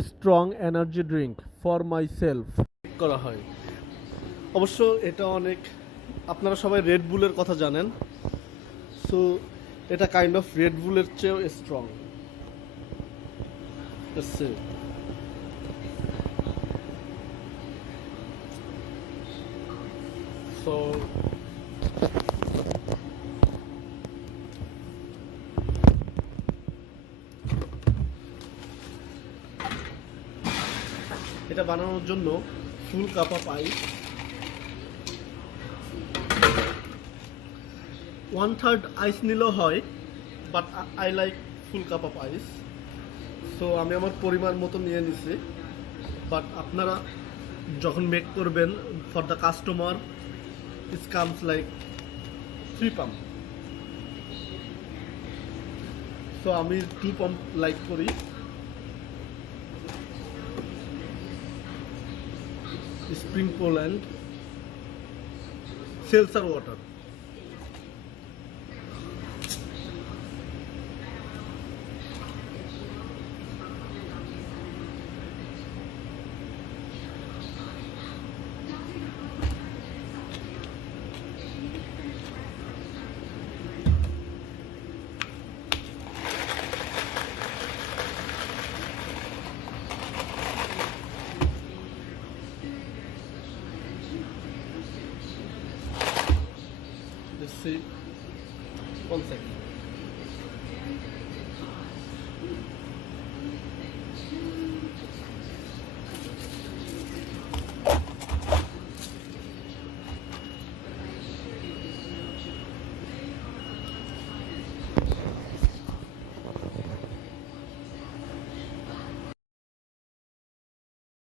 Strong energy drink for my self করা হয়। অবশ্য এটা অনেক, আপনারা সবাই রেড বুলের কথা জানেন, সো এটা কাইন্ড অফ রেড বুলের চেয়েও স্ট্রং। সো এটা বানানোর জন্য ফুল কাপ অফ আইস, 1/3 আইস নিলেও হয়, but I like full cup of ice. So আমি আমার পরিমাণ মতো নিয়ে নিছি, বাট আপনারা যখন মেক করবেন for the customer it comes like 3 pump. So আমি 2 পাম্প লাইক করি। Spring Poland seltzer water, let's see 1 second।